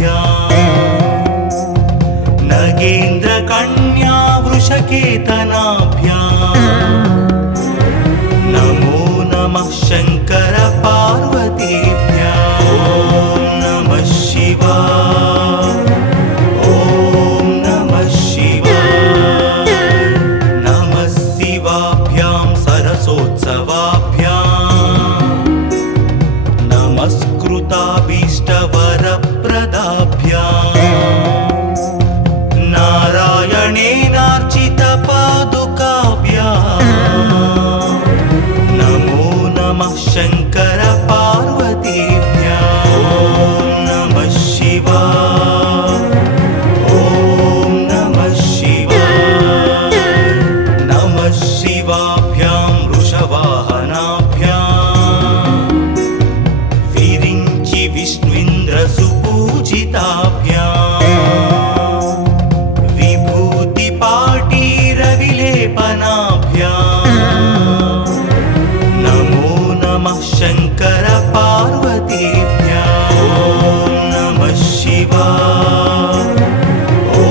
परस्पराश्लिष्टवपुर्धराभ्याम् नगेन्द्रकन्या वृषकेतनाभ्याम् नमो नमः शङ्कर पार्वतीभ्याम् ॐ नमः शिवाय ॐ नमः शिवाय नमः शिवाभ्यां सरसोत्सवाभ्याम् नमस्कृताभीष्टवरप्रदाभ्याम् नारायणेनार्चितपादुकाभ्याम् नमो नमः शङ्कर पार्वतीभ्याम् ॐ नमः शिवाय ॐ नमः शिवाय नमः शिवाभ्यां वृषवाहनाभ्याम् विरिञ्चि विष्णुइन्द्रसुपूजिताभ्याम् विभूतिपाटीरविलेपनाभ्याम् नमो नमः शङ्कर पार्वतीभ्याम् ॐ नमः शिवाय ॐ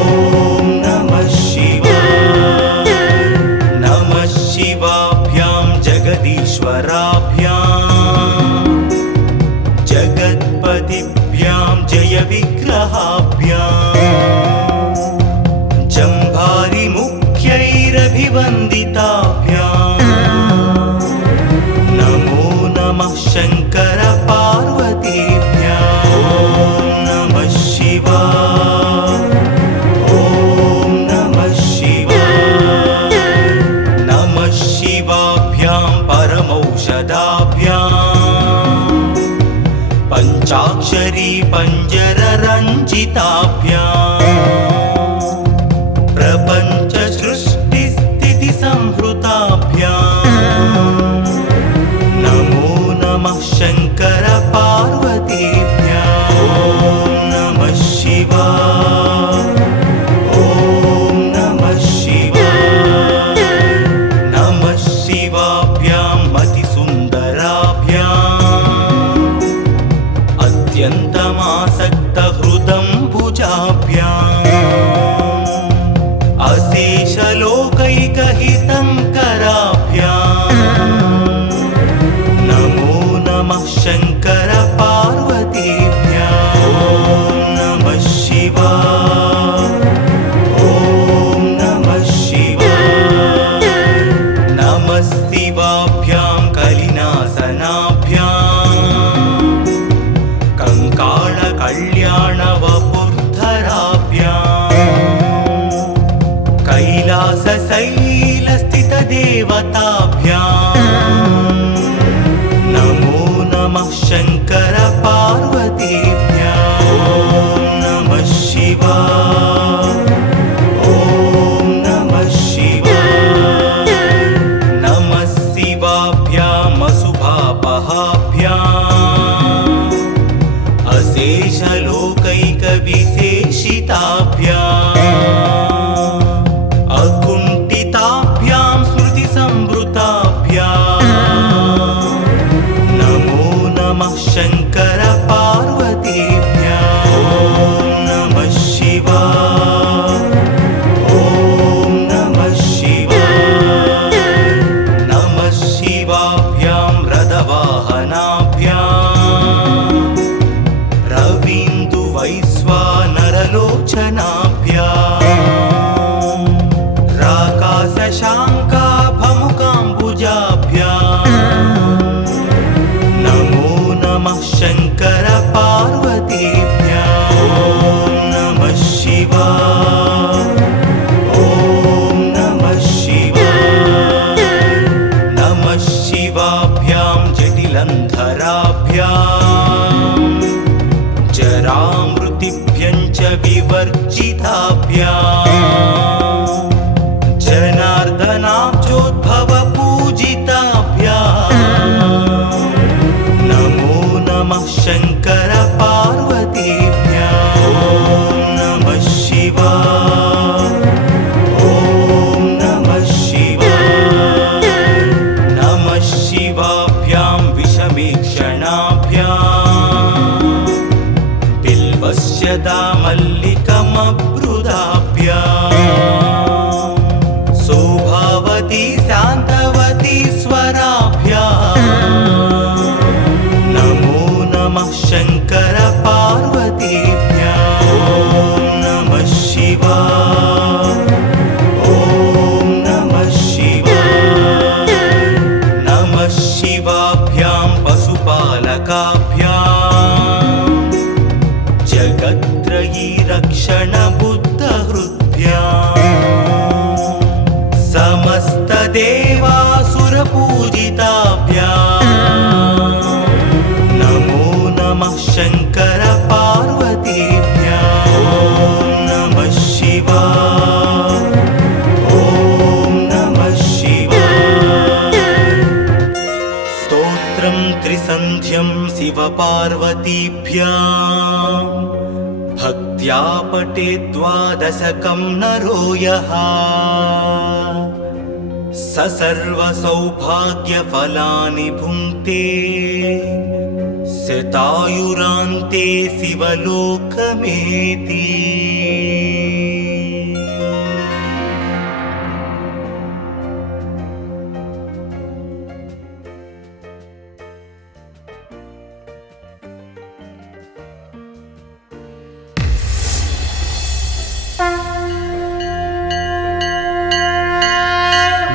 नमः शिवाय नमः शिवाभ्यां जगदीश्वराभ्याम् जगत्पतिभ्यां जयविग्रहाभ्याम् जम्भारिमुख्यैरभिवन्दिताभ्याम् नमो नमः शङ्कर पार्वतीभ्याम् ॐ नमः शिवाय ॐ नमः शिवाय नमः शिवाभ्यां परमौषधाभ्याम् पञ्चाक्षरी पञ्जररञ्जिताभ्याम् प्रपञ्च सृष्टिस्थितिसंहृताभ्याम् नमो नमः शङ्कर पार्वतीभ्याम् ॐ नमः शिवाय ॐ नमः शिवाय नमः शिवाभ्यां मतिसुन्दराभ्याम् अत्यन्तमासक्तहृदम्बुजाभ्याम् अशेषलोकैकहितङ्कराभ्याम् नमो नमः शङ्कर पार्वतीभ्याम् ॐ नमः शिवाय ॐ नमः शिवाय नमः शिवाभ्यां कलिनासनाभ्याम् कङ्काळकल्याणवपुर्धराभ्याम् कैलासशैलस्थितदेवताभ्याम् नमो नमः शङ्कर पार्वतीभ्याम् ॐ नमः शिवाय ॐ नमः शिवाय नमः शिवाभ्याम् अशुभापहाभ्याम् अशेषलोकैकविशेषिताभ्याम् अकुण्ठिताभ्यां स्मृतिसंवृताभ्याम् सन्ध्यं शिवपार्वतीभ्यां भक्त्या पठेत् द्वादशकं नरो यः स सर्वसौभाग्यफलानि भुङ्क्ते शतायुरान्ते शिवलोकमेति।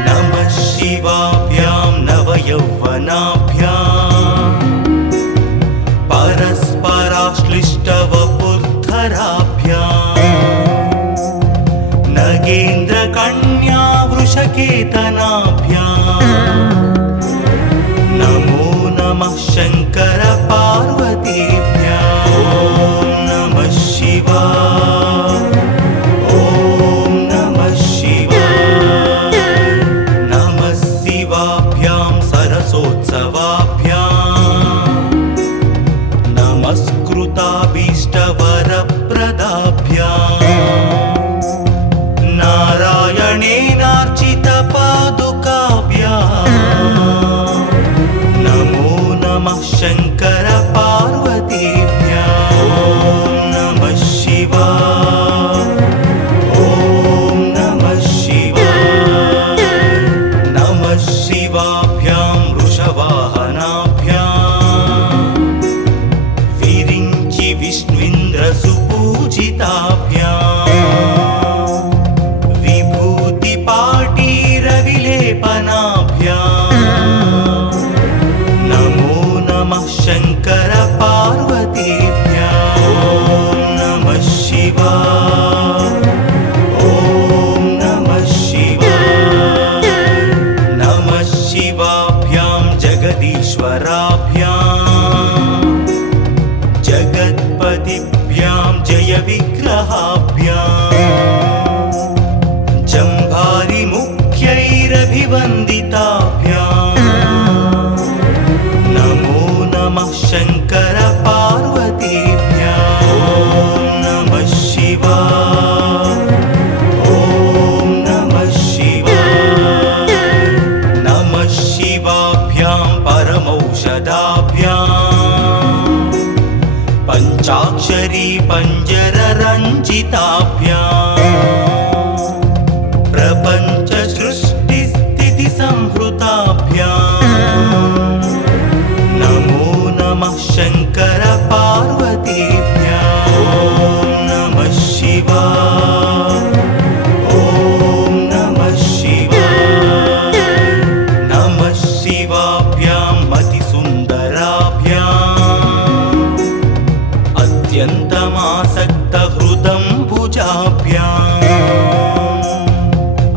नमः शिवाभ्यां नवयौवनाभ्याम् परस्पराश्लिष्टवपुर्धराभ्याम् नगेन्द्रकन्या वृषकेतनाभ्याम् नमो नमः शङ्कर पार्वतीभ्याम्। ॐ नमः शिवाय, ॐ नमः शिवाय। नमः शिवाभ्यां सरसोत्सवाभ्याम् नमस्कृताभीष्टवरप्रदाभ्याम् नारायणेनार्चितपादुकाभ्याम् नमो नमः शङ्कर पार्वतीभ्याम्। ॐ नमः शिवाय, ॐ नमः शिवाय। नमः शिवाभ्यां वृषवाहनाभ्याम् विरिञ्चि विष्णुन्द्रसुपूजिताभ्याम् विभूतिपाटीरविलेपनाभ्याम् नमो नमः शङ्कर पार्वतीभ्याम्। ॐ नमः शिवाय, ॐ नमः शिवाय। नमः शिवाभ्यां जगदीश्वराभ्याम् जगत्पतिभ्यां जयविग्रहाभ्याम् जम्भारिमुख्यैरभिवन्दिताभ्याम् नमो नमः शङ्कर पार्वतीभ्याम्। ॐ नमः शिवाय, ॐ नमः शिवाय। नमः शिवाभ्यां परमौषधाभ्याम् पञ्चाक्षरी पञ्जररञ्जिताभ्याम् प्रपञ्च सृष्टिस्थितिसंहृताभ्याम् नमो नमः शङ्कर पार्वतीभ्याम्। ॐ नमः शिवाय, ॐ नमः शिवाय। नमः शिवाभ्यां मतिसुन्दराभ्याम् अत्यन्तमासक्तहृदम्बुजाभ्याम्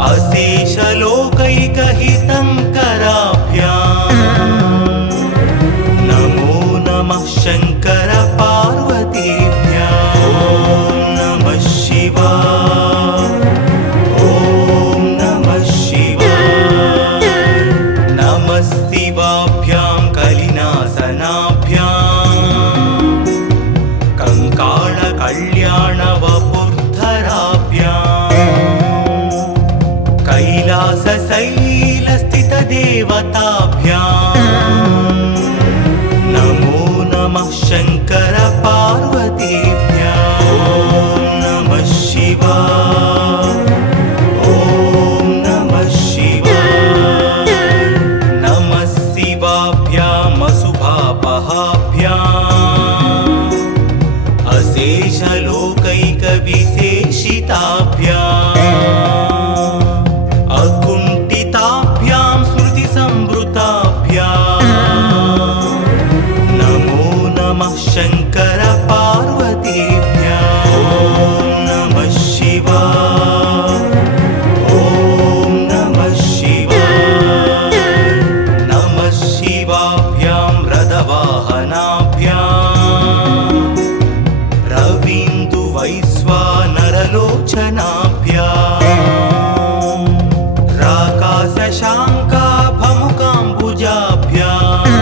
अशेषलोकैकहितङ्कराभ्याम् नमो नमः शङ्कर पार्वतीभ्याम्। ॐ नमः शिवाय, ॐ नमः शिवाय। नमः शिवाभ्यां कलिनासनाभ्याम् कङ्काळकल्याणवपुर्धराभ्याम् कैलासशैलस्थितदेवताभ्याम् नमो नमः शङ्कर पार्वतीभ्याम्। ॐ नमः शिवाय, ॐ नमः शिवाय। नमः शिवाभ्याम् अशुभापहाभ्याम् अशेषलोकैकविशेषिताभ्याम् अकुण्ठिताभ्यां स्मृतिसंवृताभ्याम् नमो नमः शङ्कर पार्वतीभ्याम्। ॐ नमः शिवाय, ॐ नमः शिवाय। नमः शिवाभ्यां रथवाहनाभ्याम् रवीन्दुवैश्वानरलोचनाभ्याम् राकाशशाङ्काभमुकाम्बुजाभ्याम्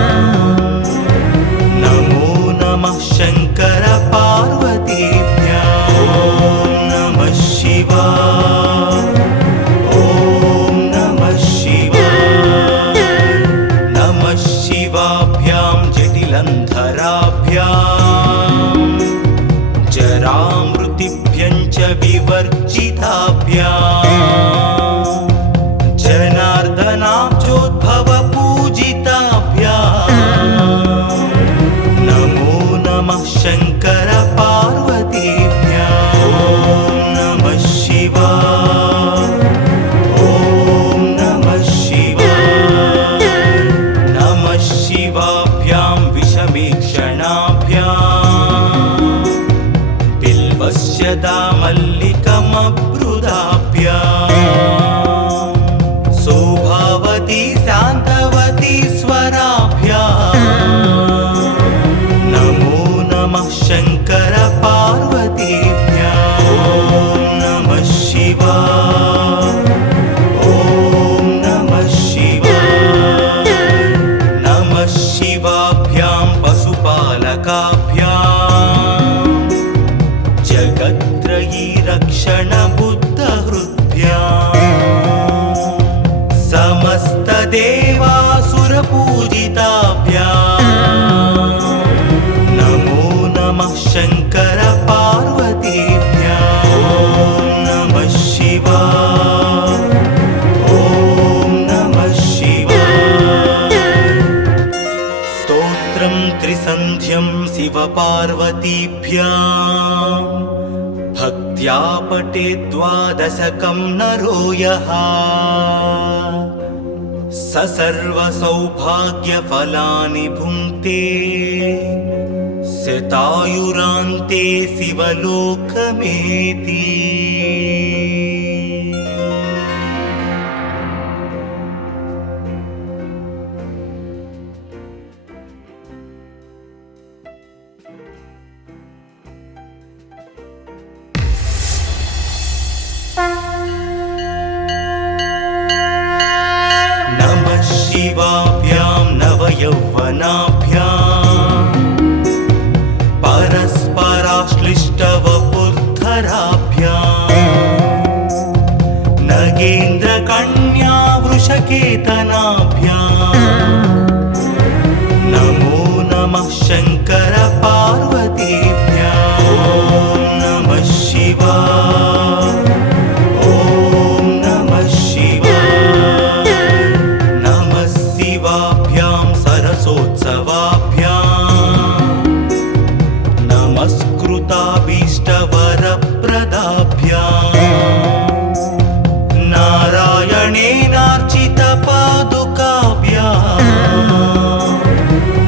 शान्तवती स्वराभ्याम् नमो नमः शङ्कर पार्वतीभ्याम् ॐ नमः शिवाय ॐ नमः शिवाय नमः शिवाभ्यां पशुपालकाभ्याम् जगत्त्रयी रक्षण बुद्धहृद्भ्याम् समस्तदेवासुरपूजिताभ्याम् नमो नमः शङ्कर पार्वतीभ्याम् ॐ नमः शिवाय ॐ नमः शिवाय स्तोत्रं त्रिसन्ध्यं शिवपार्वतीभ्याम् भक्त्या पठेत् द्वादशकं नरो यः स सर्वसौभाग्यफलानि भुङ्क्ते शतायुरान्ते शिवलोकमेति नमः शिवाभ्यां नवयौवनाभ्याम् परस्पराश्लिष्टवपुर्धराभ्याम् नगेन्द्रकन्या वृषकेतनाभ्याम् नमो नमः शङ्कर पार्वतीभ्याम् ॐ नमः शिवाय ॐ नमः शिवाय नमः शिवाभ्यां सरसोत्सवाभ्याम् नमस्कृताभीष्टवरप्रदाभ्याम् नारायणेनार्चितपादुकाभ्याम्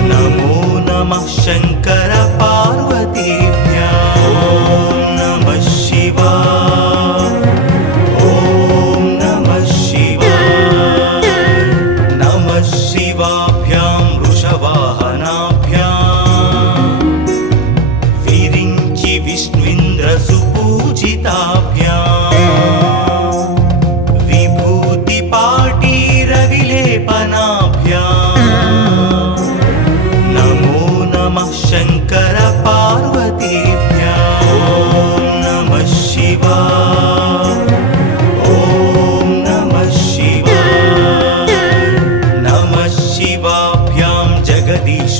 नमो नमः शङ्कर पार्वतीभ्याम् ॐ नमः शिवाय ॐ नमः शिवाय नमः शिवाभ्यां वृषवाहनाभ्याम् विरिञ्चि विष्णुन्द्रसुपूजिताभ्याम् विभूतिपाटीरविलेपनाभ्याम् नमो नमः शङ्कर पार्वतीभ्याम् ॐ नमः शिवाय ॐ नमः शिवाय नमः शिवाभ्यां जगदीश्वराभ्याम्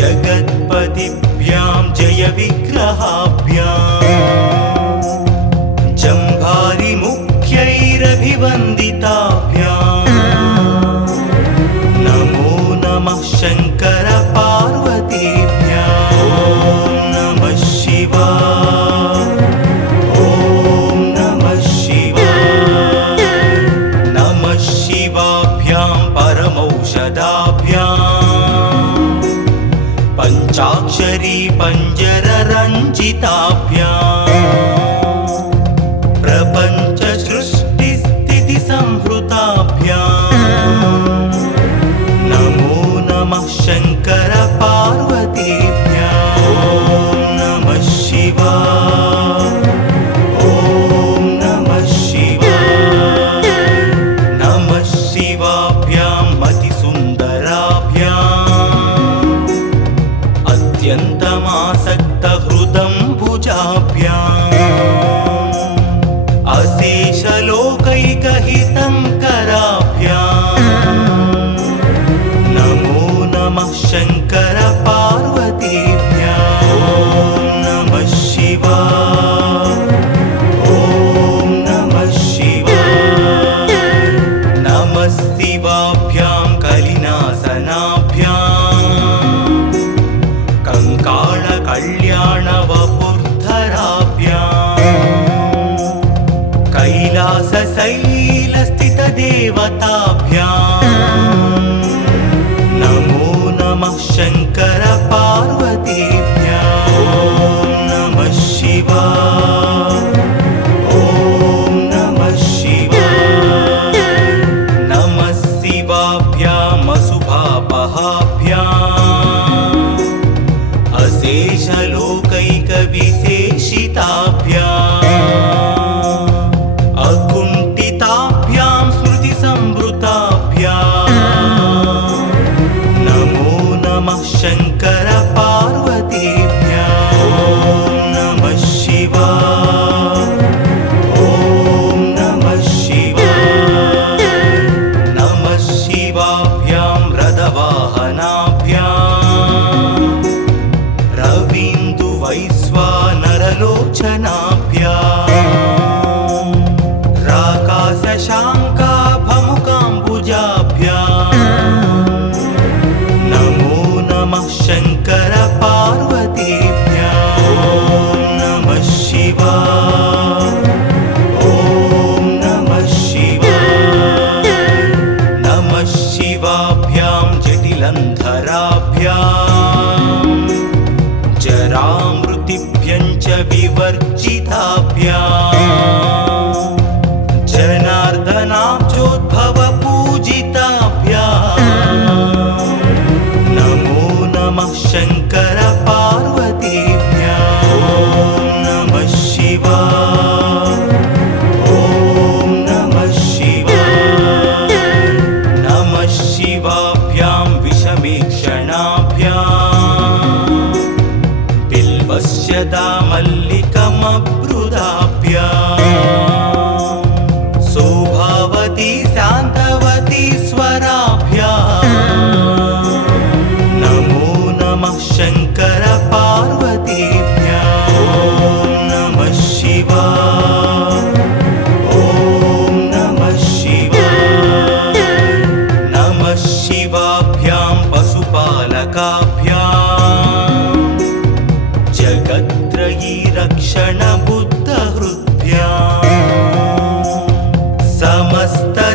जगत्पतिभ्यां जयविग्रहाभ्याम् जम्भारिमुख्यैरभिवन्दिताभ्याम् नमो नमः शङ्कर पार्वतीभ्याम् ॐ नमः शिवाय ॐ नमः शिवाय नमः शिवाभ्यां परमौषधाभ्याम् पञ्चाक्षरी पञ्जररञ्जिताभ्याम् प्रपञ्चसृष्टिस्थितिसंहृताभ्याम् नमो नमः शङ्कर पार्वतीभ्याम् ॐ नमः शिवाय ॐ नमः शिवाय नमः शिवाभ्यां मतिसुन्दराभ्याम् अत्यन्तमासक्तहृदम्बुजाभ्याम् अशेषलोकैकहितङ्कराभ्याम् नमो नमः शङ्कर पार्वतीभ्याम् ॐ नमः शिवाय ॐ नमः शिवाय नमः शिवाभ्यां कलिनासनाभ्याम् कङ्काळकल्याणवपुर्धराभ्याम् कैलासशैलस्थितदेवताभ्याम् नमो नमः शङ्कर पार्वतीभ्याम् ॐ नमः शिवाय ॐ नमः शिवाय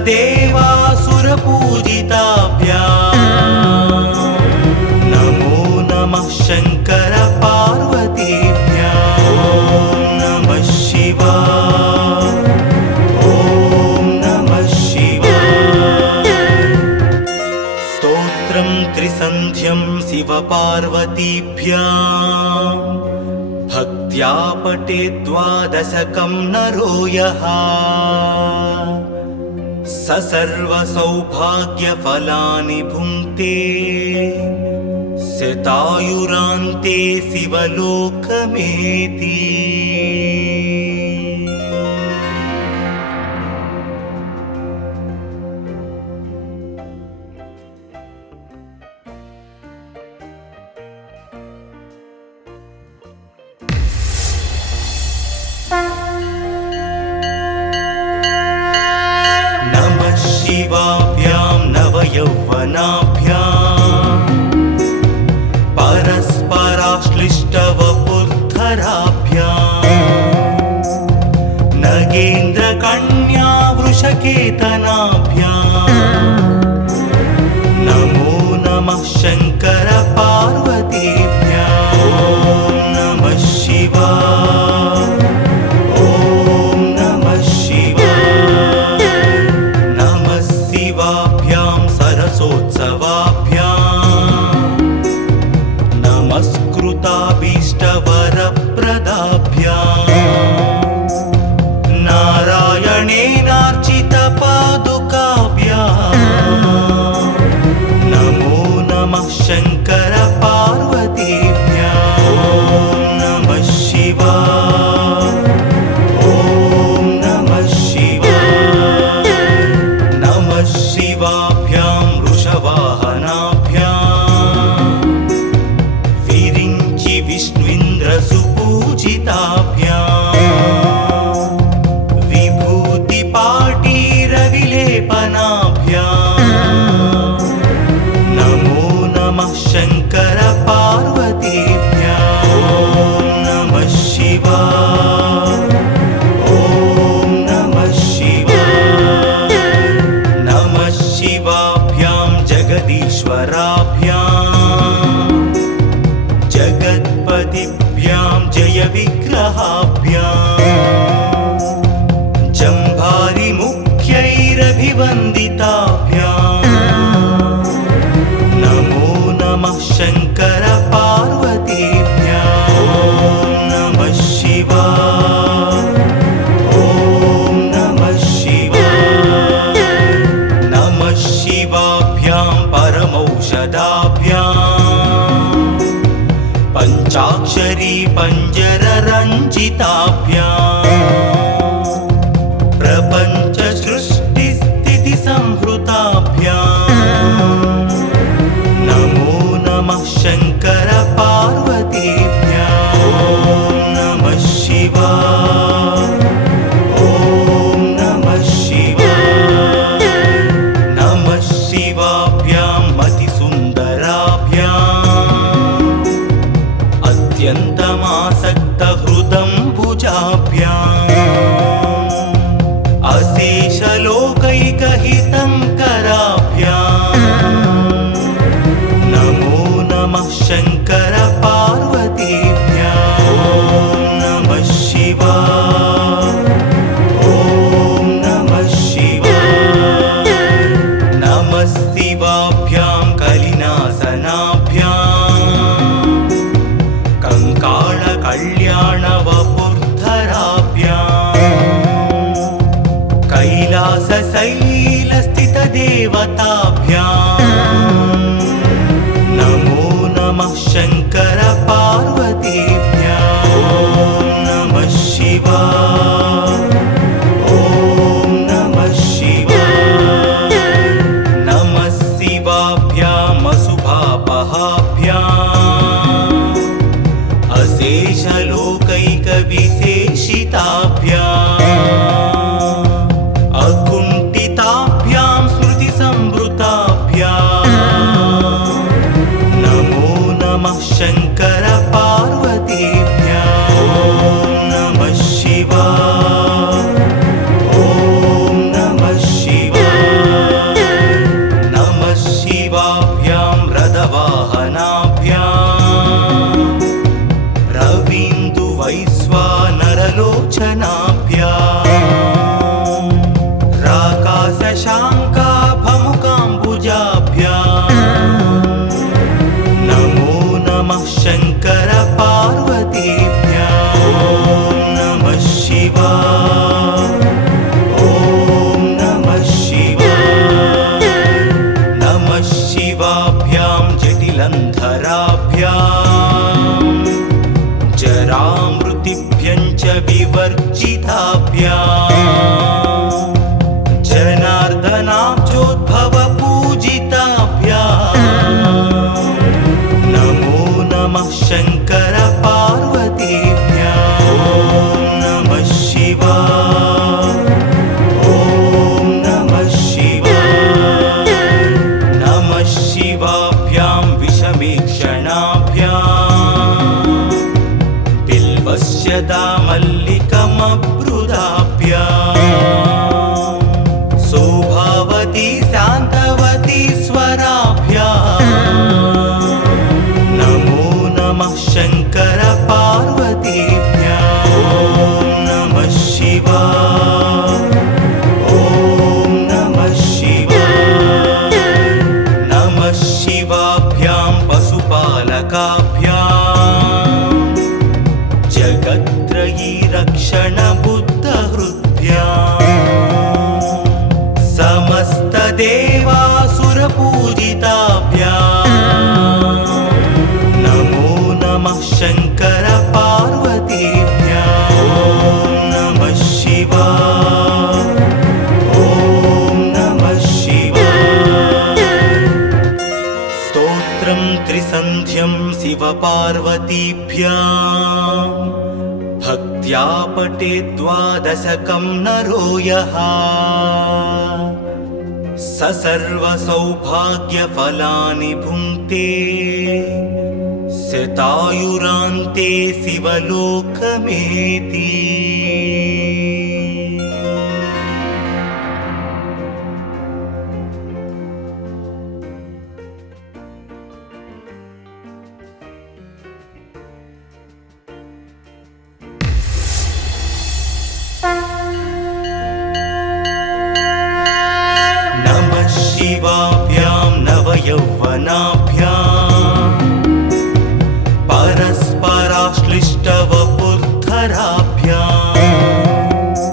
देवासुरपूजिताभ्याम् नमो नमः शङ्कर पार्वतीभ्याम् ॐ नमः शिवाय ॐ नमः शिवाय स्तोत्रं त्रिसन्ध्यं शिवपार्वतीभ्याम् भक्त्या पठेत् द्वादशकं नरो यः स सर्वसौभाग्यफलानि भुङ्क्ते शतायुरान्ते शिवलोकमेति नमः शिवाभ्यां नवयौवनाभ्याम् परस्पराश्लिष्टवपुर्धराभ्याम् नगेन्द्रकन्या वृषकेतनाभ्याम् नमो नमः शङ्कर पार्वतीभ्याम् ॐ नमः शिवाय ॐ नमः शिवाय नमः शिवाभ्यां सरसोत्सवाभ्याम् नमस्कृताभीष्टवरप्रदाभ्याम् नारायणेनार्चितपादुकाभ्याम् नमो नमः शङ्कर पार्वतीभ्याम् ॐ नमः शिवाय ॐ नमः शिवाय नमः शिवाभ्यां वृषवाहनाभ्याम् विरिञ्चि विष्णुइन्द्रसुपूजिताभ्याम् विभूतिपाटीरविलेपनाभ्याम् नमो नमः शङ्कर पार्वतीभ्याम् ॐ नमः शिवाय ॐ नमः शिवाय नमः शिवाभ्यां जगदीश्वराभ्याम् जगत्पतिभ्यां जयविग्रहाभ्याम् जम्भारिमुख्यैरभिवन्दिताभ्याम् नमो नमः शङ्कर पार्वतीभ्याम् ॐ नमः शिवाय ॐ नमः शिवाय नमः शिवाभ्यां परमौषधाभ्याम् पञ्चाक्षरी पञ्जररञ्जिताभ्याम् प्रपञ्च सृष्टिस्थितिसंहृताभ्याम् नमो नमः शङ्कर पार्वतीभ्याम् ॐ नमः शिवाय ॐ नमः शिवाय नमः शिवाभ्यां मतिसुन्दराभ्याम् अत्यन्तमासक्तहृदम्बुजाभ्याम् अशेषलोकैकहितङ्कराभ्याम् नमो नमः शङ्कर पार्वतीभ्याम् ॐ नमः शिवाय ॐ नमः शिवाय नमः शिवाभ्यां कलिनासनाभ्याम् कङ्काळकल्याणवपुर्धराभ्याम् कैलासशैलस्थितदेवताभ्याम् नमो नमः शङ्कर पार्वतीभ्याम् ॐ नमः शिवाय ॐ नमः शिवाय नमः शिवाभ्याम् अशुभापहाभ्याम् अशेषलोकैकविशेषिताभ्याम् अकुण्ठिताभ्यां स्मृतिसंवृताभ्याम् शान्तवती शान्तवती स्वराभ्याम् नमो नमः शङ्कर पार्वतीभ्याम् ॐ नमः शिवाय ॐ नमः शिवाय नमः शिवाभ्यां पशुपालकाभ्याम् जगत्त्रयी रक्षण बुद्धहृद्भ्याम् समस्तदेवासुरपूजिताभ्याम् नमो नमः शङ्कर पार्वतीभ्याम् ॐ नमः शिवाय ॐ नमः शिवाय स्तोत्रं त्रिसन्ध्यं शिवपार्वतीभ्याम् भक्त्या पठेत् द्वादशकं नरो यः स सर्वसौभाग्यफलानि भुङ्क्ते शतायुरान्ते शिवलोकमेति नमः शिवाभ्यां नवयौवनाभ्याम् परस्पराश्लिष्टवपुर्धराभ्याम्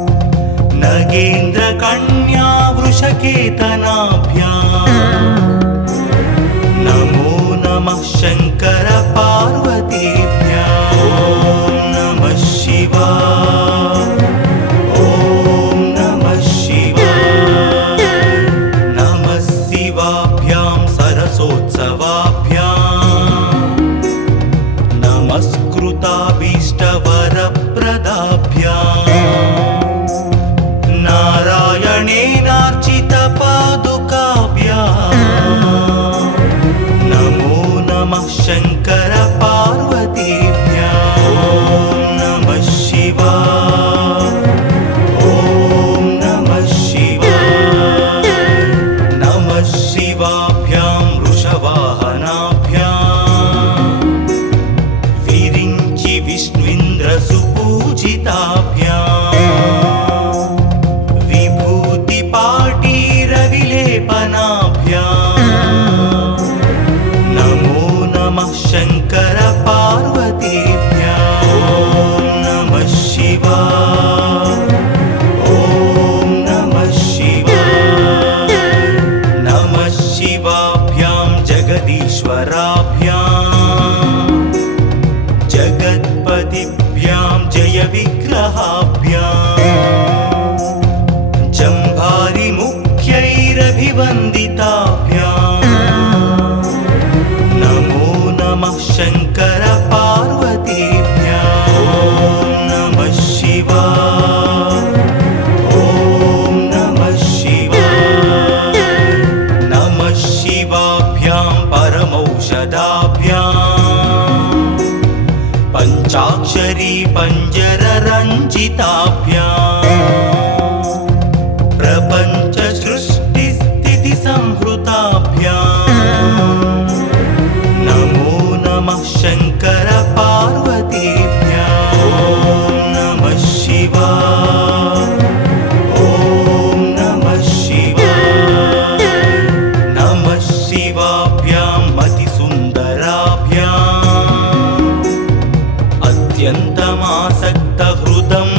नगेन्द्रकन्या वृषकेतनाभ्याम् नमो नमः शङ्कर पार्वतीभ्याम् ॐ नमः शिवाय ॐ नमः शिवाय नमः शिवाभ्यां सरसोत्सवाभ्याम् नमस्कृताभीष्टवरप्रदाभ्याम् नारायणेनार्चितपादुकाभ्याम् नमो नमः शङ्कर पार्वतीभ्याम् ॐ नमः शिवाय ॐ नमः शिवाय नमः शिवाभ्यां वृषवाहनाभ्याम् विरिञ्चि विष्णुइन्द्रसुपूजिताभ्याम् विभूतिपाटीरविलेपनाभ्याम् नमो नमः शङ्कर पार्वतीभ्याम् ॐ नमः शिवाय ॐ नमः शिवाय नमः शिवाभ्यां जगदीश्वराभ्याम् जगत्पतिभ्यां जयविग्रहाभ्याम् जम्भारिमुख्यैरभिवन्दिताभ्याम् नमो नमः शङ्कर पार्वतीभ्याम् ॐ नमः शिवाय ॐ नमः शिवाय नमः शिवाभ्यां परमौषधाभ्याम् पञ्चाक्षरी पञ्जररञ्जिताभ्याम् प्रपञ्च सृष्टिस्थितिसंहृताभ्याम् नमो नमः शङ्कर पार्वतीभ्याम् ॐ नमः शिवाय ॐ नमः शिवाय नमः शिवाभ्यां मतिसुन्दराभ्याम्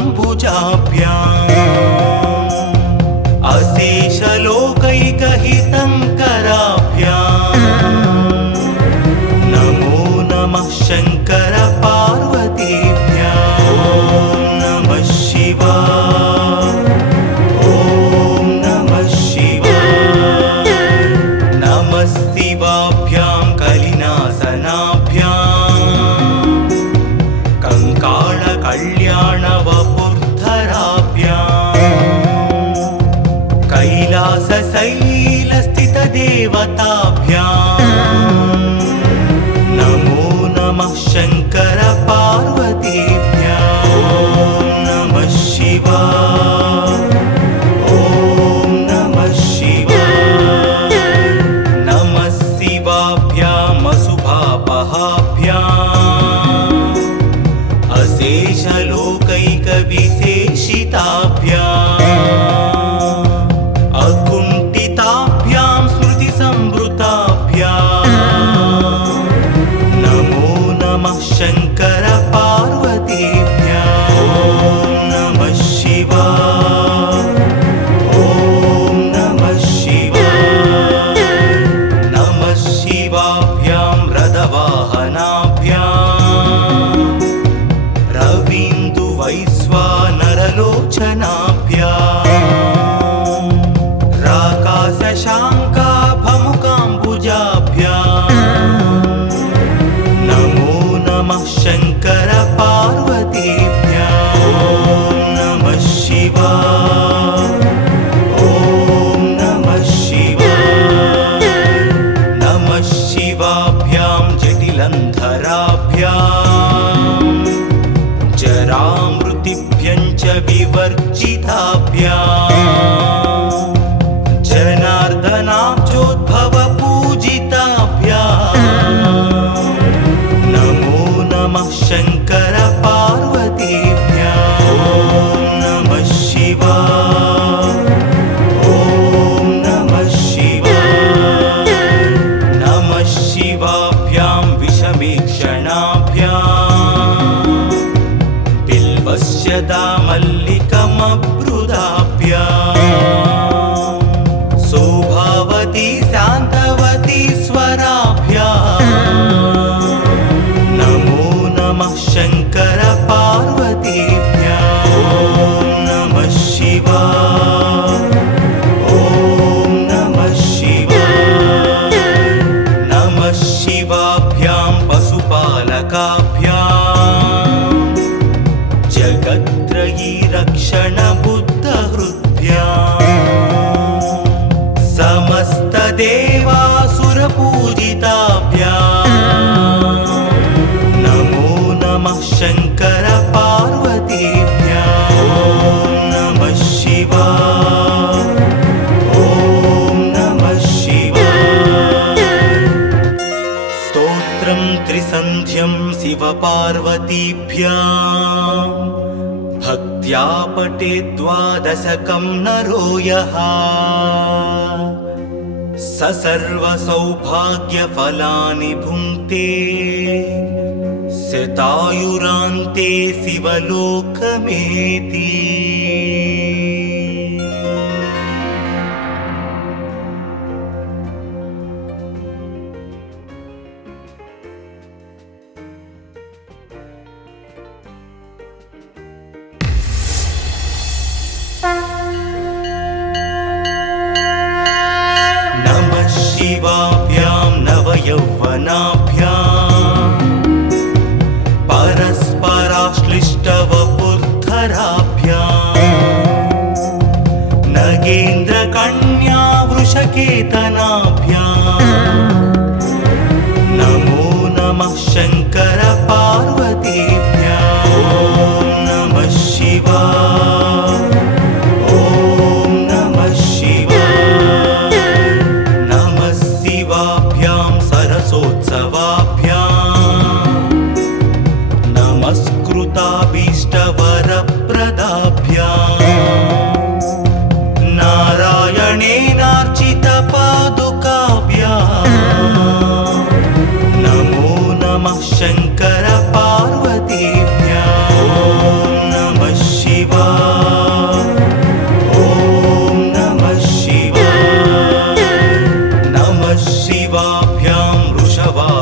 अत्यन्तमासक्तहृदम्बुजाभ्याम् अशेषलोकैकहितङ्कराभ्याम् नमो नमः शङ्कर पार्वतीभ्याम् ॐ नमः शिवाय ॐ नमः शिवाय नमः शिवाभ्यां कलिनासनाभ्याम् कङ्काळकल्याणवपुर्धराभ्याम् कैलासशैलस्थितदेवताभ्याम् नमो नमः शङ्कर पार्वतीभ्याम् ॐ नमः शिवाय ॐ नमः शिवाय शशाङ्काभमुकाम्बुजाभ्याम् नमो नमः शङ्कर पार्वतीभ्याम् ॐ नमः शिवाय ॐ नमः शिवाय नमः शिवाभ्यां जटिलन्धराभ्याम् जरामृतिभ्यं च विवर्जिताभ्याम् जनार्दनाब्जोद्भवपूजिताभ्याम् नमो नमः शङ्कर पार्वतीभ्याम् ॐ नमः शिवाय ॐ नमः शिवाय नमः शिवाभ्यां विषमीक्षणाभ्याम् बिल्वस्य दामल्लिकमब्रुदाभ्याम् सौभावती शान्तवती स्वराभ्याम् नमो नमः शङ्कर पार्वतीभ्याम् ॐ नमः शिवाय ॐ नमः शिवाय नमः शिवाभ्यां पशुपालकाभ्याम् जगत्त्रयी रक्षणबुद्धहृद्भ्याम् समस्तदेवासुरपूजिताभ्याम् नमो नमः शङ्कर पार्वतीभ्याम् ॐ नमः शिवाय ॐ नमः शिवाय स्तोत्रं त्रिसन्ध्यं शिवपार्वतीभ्याम् भक्त्या पठेद्वादशकं नरो यः स सर्वसौभाग्यफलानि भुङ्क्ते शतायुरान्ते शिवलोकमेति नमः शिवाभ्यां नवयौवनाभ्याम् परस्पराश्लिष्टवपुर्धराभ्याम् नगेन्द्रकन्या वृषकेतनाभ्याम् नमो नमः शङ्कर पार्वतीभ्याम् ॐ नमः शिवाय ॐ नमः शिवाय नमः शिवाभ्यां सरसोत्सवाभ्याम् नमस्कृताभीष्टवरप्रदाभ्याम् नारायणेनार्चितपादुकाभ्याम् नमो नमः शङ्कर पार्वतीभ्याम् ॐ नमः शिवाय ॐ नमः शिवाय नमः शिवाभ्यां वृषवाहनाभ्याम्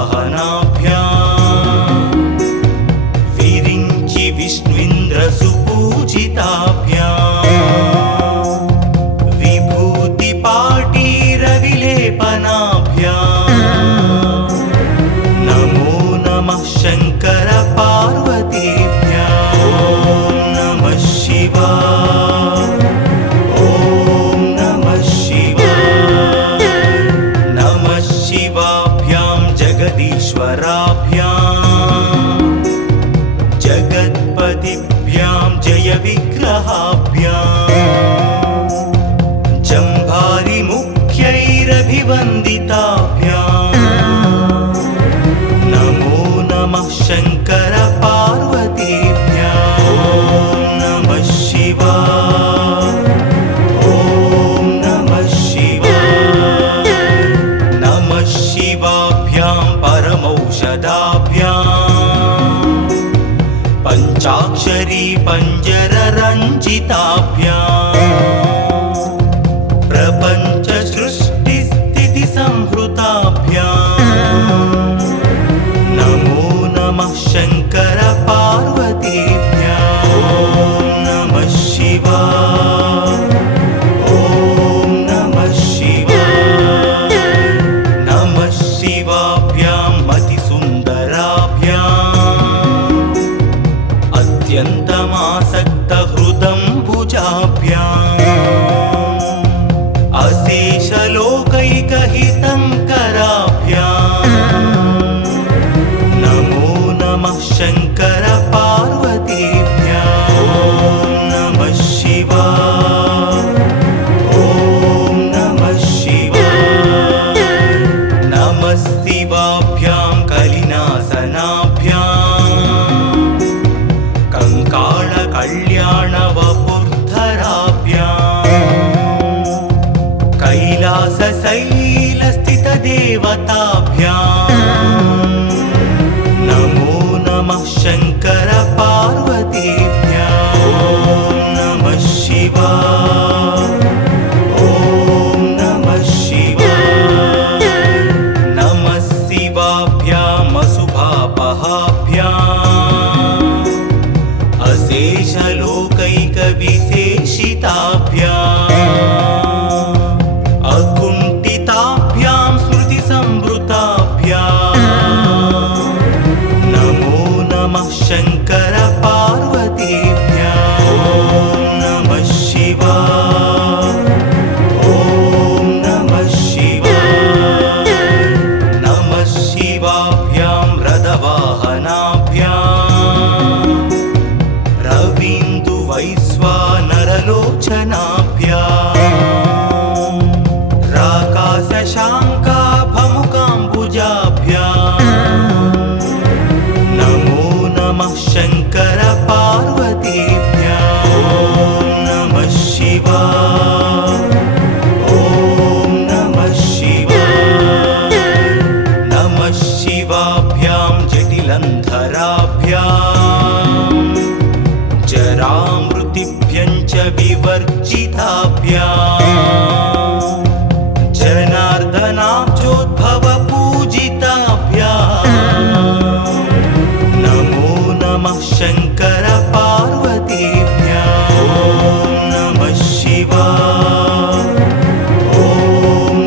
विरिञ्चि विष्णुन्द्रसुपूजिताभ्याम् विभूतिपाटीरविलेपनाभ्याम् नमो नमः शङ्कर पार्वतीभ्याम् ॐ नमः शिवाय ॐ नमः शिवाय नमः शिवाभ्यां जगदीश्वराभ्याम् जगत्पतिभ्यां जयविग्रहाभ्याम् जम्भारिमुख्यैरभिवन्दिताभ्याम् नमो नमः शङ्कर पार्वतीभ्याम् ॐ नमः शिवाय ॐ नमः शिवाय नमः शिवाभ्यां परमौषधाभ्याम् पञ्चाक्षरी पञ्जररञ्जिताभ्याम् प्रपञ्च सृष्टिस्थितिसंहृताभ्याम् नमो नमः शङ्कर पार्वतीभ्याम् ॐ नमः शिवाय ॐ नमः शिवाय कैलासशैलस्थितदेवताभ्याम् नमो नमः शङ्कर पार्वतीभ्याम् ॐ नमः शिवाय ॐ नमः शिवाय नमः शिवाभ्याम् अशुभापहाभ्याम् अशेषलोकैकविशेषिताभ्याम् अकुण्ठिताभ्यां स्मृतिसंवृताभ्याम् नमो नमः शङ्कर पार्वतीभ्याम् ॐ नमः शिवाय ॐ नमः शिवाय नमः शिवाभ्यां रथवाहनाभ्याम् रवीन्दुवैश्वानरलोचनाभ्याम् राकाशशाङ्काभमुकाम्बुजाभ्याम् नमो नमः शङ्कर पार्वतीभ्याम् ॐ नमः शिवाय ॐ नमः शिवाय नमः शिवाभ्यां जटिलन्धराभ्याम् जरामृतिभ्यं च विवर्जिताभ्याम् जनार्दनाब्जोद्भवपूजिताभ्याम् नमो नमः शङ्कर पार्वतीभ्याम् ॐ नमः शिवाय ॐ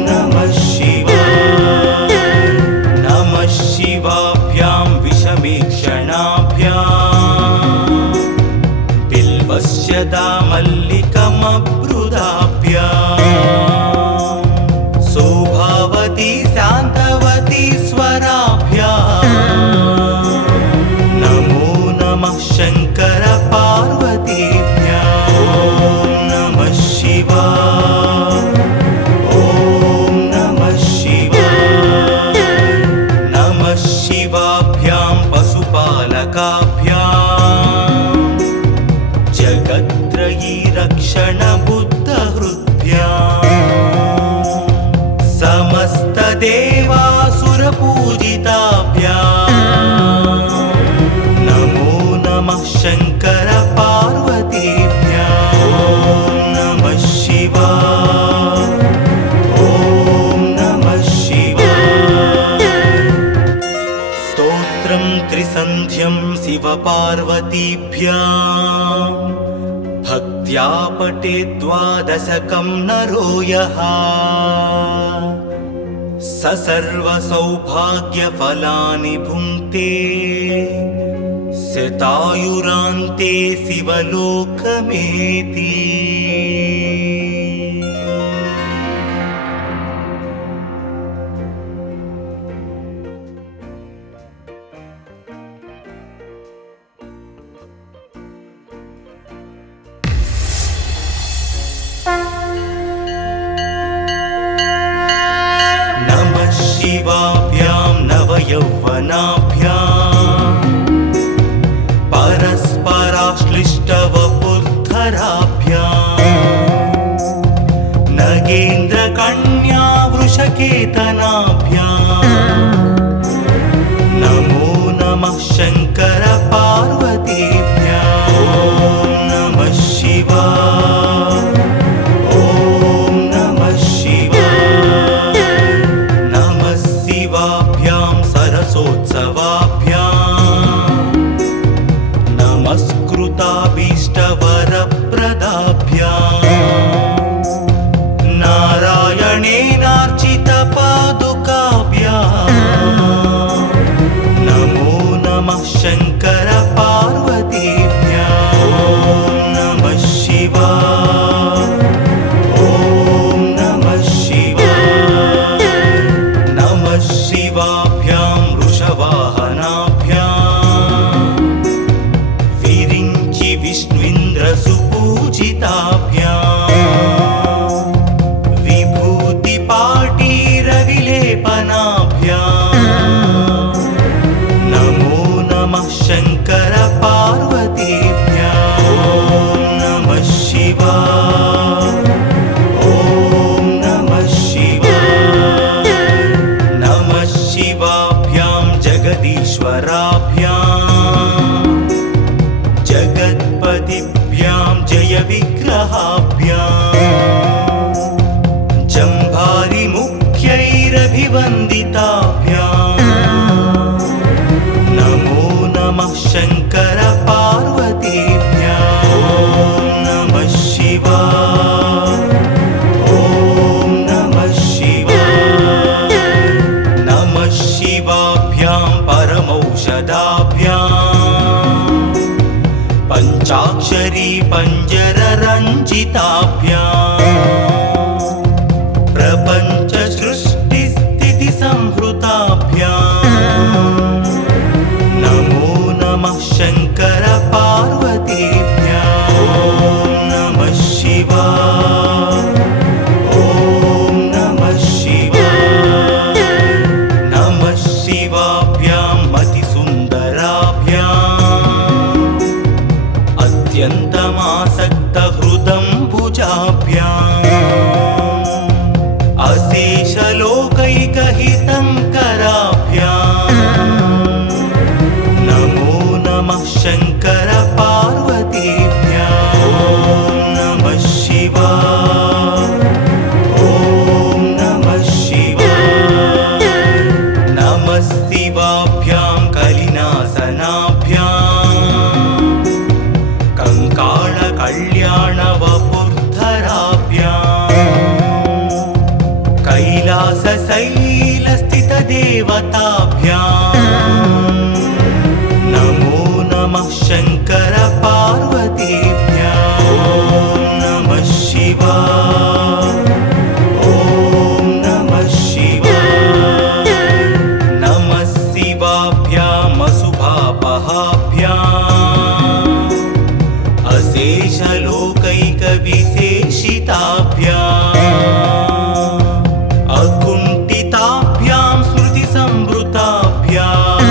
नमः शिवाय नमः शिवाभ्यां विषमीक्षणाभ्याम् बिल्वस्य दामल्लिकमब्रुदाभ्याम् शोभावती शान्तवती स्वराभ्याम् नमो नमः शङ्कर पार्वतीभ्याम् ॐ नमः शिवाय ॐ नमः शिवाय नमः शिवाभ्यां पशुपालकाभ्याम् जगत्त्रयी रक्षणबुद्धहृद्भ्याम् समस्तदेवासुरपूजिताभ्याम् नमो नमः शङ्कर पार्वतीभ्याम् ॐ नमः शिवाय ॐ नमः शिवाय स्तोत्रं त्रिसन्ध्यं शिवपार्वतीभ्याम् भक्त्या पठेत् द्वादशकं नरो यः स सर्वसौभाग्यफलानि भुङ्क्ते शतायुरान्ते शिवलोकमेति नमः शिवाभ्यां नवयौवनाभ्याम् परस्पराश्लिष्टवपुर्धराभ्याम् नगेन्द्रकन्या वृषकेतनाभ्याम् नमो नमः शङ्कर पार्वतीभ्याम् ॐ नमः शिवाय ॐ नमः शिवाय नमः शिवाभ्यां सरसोत्सवाभ्याम् नमस्कृताभीष्टवरप्रदाभ्याम् नारायणेनार्चितपादुकाभ्याम् नमो नमः शङ्कर पार्वतीभ्याम् ॐ नमः शिवाय ॐ नमः शिवाय नमः शिवाभ्यां वृषवाहनाभ्याम् विरिञ्चि विष्णुइन्द्रसुपूजिताभ्याम् विभूतिपाटीरविलेपनाभ्याम् नमो नमः शङ्कर पार्वतीभ्याम् ॐ नमः शिवाय ॐ नमः सुरभिवन्दिताभ्याम् नमो नमः शङ्कर पार्वतीभ्याम् ॐ नमः शिवाय ॐ नमः शिवाय नमः शिवाभ्यां परमौषधाभ्याम् पञ्चाक्षरी पञ्जररञ्जिताभ्याम् प्रपञ्च सृष्टिस्थिति संहृताभ्याम् नमो नमः शङ्कर पार्वतीभ्याम् ॐ नमः शिवाय ॐ नमः शिवाय नमः शिवाभ्यां मतिसुन्दराभ्याम् अत्यन्तमासक्तहृदम्बुजाभ्याम् अशेषलोकैकहितङ्कराभ्याम् नमो नमः शङ्कर पार्वतीभ्याम् ॐ नमः शिवाय ॐ नमः शिवाय नमः शिवाभ्यां कलिनासनाभ्याम् कंकाळकल्याणवपुर्धराभ्याम् कैलासशैलस्थितदेवताभ्याम् नमो नमः शङ्कर पार्वतीभ्याम् ॐ नमः शिवाय ॐ नमः शिवाय नमः शिवाभ्याम् अशुभापहाभ्याम् अशेषलोकैकविशेषिताभ्याम् अकुण्ठिताभ्यां स्मृतिसंवृताभ्याम्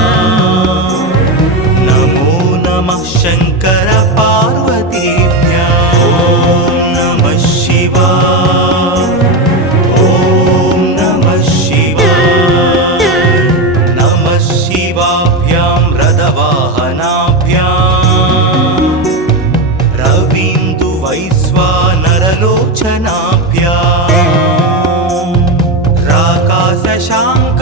नमो नमः शङ्कर पार्वतीभ्याम् ॐ नमः शिवाय ॐ नमः शिवाय नमः शिवाभ्यां रथवाहनाभ्याम् रवीन्दुवैश्वानरलोचनाभ्याम् राकाशशाङ्क